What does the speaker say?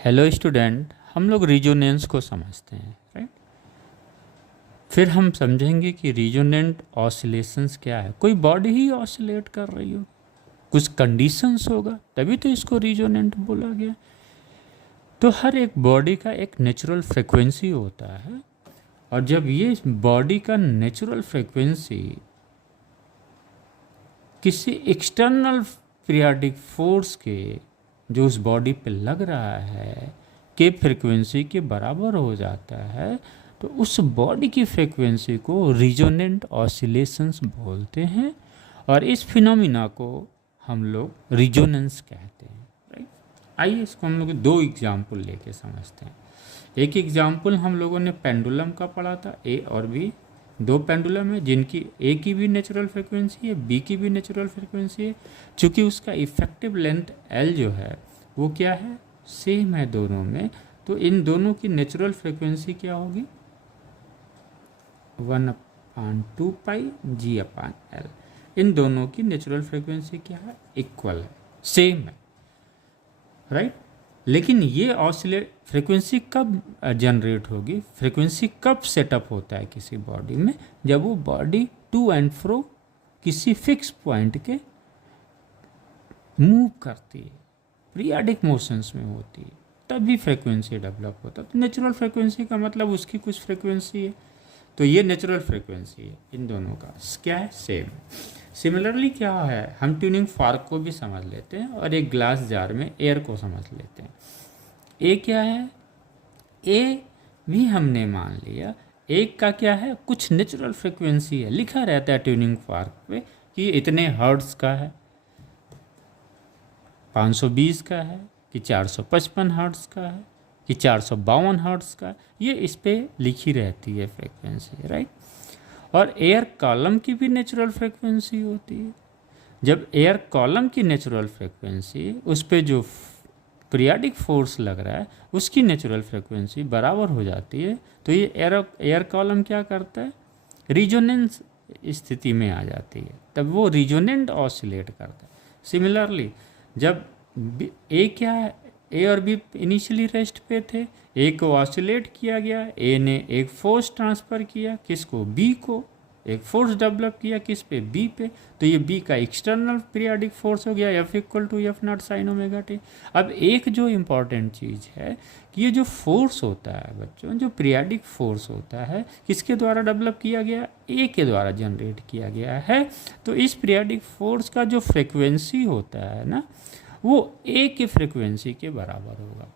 Hello student, हम लोग resonance को समझते हैं, राइट। फिर हम समझेंगे कि रिजोनेंट ऑसिलेशंस क्या है। कोई बॉडी ही ऑसिलेट कर रही हो, कुछ कंडीशंस होगा, तभी तो इसको रिजोनेंट बोला गया। तो हर एक बॉडी का एक नेचुरल फ्रिक्वेंसी होता है, और जब ये बॉडी का नेचुरल फ्रिक्वेंसी किसी एक्सटर्नल पीरियाडिक फोर्स के जो उस बॉडी पे लग रहा है के फ्रिक्वेंसी के बराबर हो जाता है, तो उस बॉडी की फ्रिक्वेंसी को रिजोनेंट ऑसिलेशंस बोलते हैं, और इस फिनोमिना को हम लोग रिजोनेंस कहते हैं, राइट। आइए इसको हम लोग दो एग्जाम्पल लेके समझते हैं। एक एग्जाम्पल हम लोगों ने पेंडुलम का पढ़ा था, ए और बी। दो पेंडुलम है जिनकी ए की भी नेचुरल फ्रिक्वेंसी है, बी की भी नेचुरल फ्रिक्वेंसी है। चूँकि उसका इफेक्टिव लेंथ एल जो है वो क्या है, सेम है दोनों में, तो इन दोनों की नेचुरल फ्रिक्वेंसी क्या होगी, 1/2 पाई जी अपान एल। इन दोनों की नेचुरल फ्रिक्वेंसी क्या है, इक्वल है, सेम है, राइट। लेकिन ये ऑसिलेट फ्रिक्वेंसी कब जनरेट होगी, फ्रिक्वेंसी कब सेटअप होता है किसी बॉडी में, जब वो बॉडी टू एंड फ्रो किसी फिक्स पॉइंट के मूव करती है, पीरियाडिक मोशंस में होती है, तभी फ्रिक्वेंसी डेवलप होता है। तो नेचुरल फ्रिक्वेंसी का मतलब उसकी कुछ फ्रिक्वेंसी है, तो ये नेचुरल फ्रिक्वेंसी है इन दोनों का, क्या है, सेम। सिमिलरली क्या है, हम ट्यूनिंग फॉर्क को भी समझ लेते हैं और एक ग्लास जार में एयर को समझ लेते हैं। ए क्या है, ए भी हमने मान लिया, एक का क्या है, कुछ नेचुरल फ्रिक्वेंसी है, लिखा रहता है ट्यूनिंग फॉर्क पे कि इतने हर्ट्ज का है, 520 का है, कि 455 हर्ट्ज का है, कि 452 हर्ट्ज का है, ये इस पर लिखी रहती है फ्रिक्वेंसी, राइट। और एयर कॉलम की भी नेचुरल फ्रिक्वेंसी होती है। जब एयर कॉलम की नेचुरल फ्रिक्वेंसी उस पर जो पीरियाडिक फोर्स लग रहा है उसकी नेचुरल फ्रिक्वेंसी बराबर हो जाती है, तो ये एयर कॉलम क्या करता है, रिजोनेंस स्थिति में आ जाती है, तब वो रिजोनेंट ऑसिलेट करता है। सिमिलरली जब ए क्या है, ए और बी इनिशियली रेस्ट पे थे, ए को ऑसिलेट किया गया, ए ने एक फोर्स ट्रांसफ़र किया किसको, बी को, एक फोर्स डेवलप किया किस पे, बी पे, तो ये बी का एक्सटर्नल पीरियाडिक फोर्स हो गया, F equal to F naught sine omega t. अब एक जो इम्पॉर्टेंट चीज़ है कि ये जो फोर्स होता है बच्चों, जो पीरियाडिक फोर्स होता है किसके द्वारा डेवलप किया गया, ए के द्वारा जनरेट किया गया है। तो इस पीरियाडिक फोर्स का जो फ्रिक्वेंसी होता है ना, वो ए की फ्रिक्वेंसी के बराबर होगा।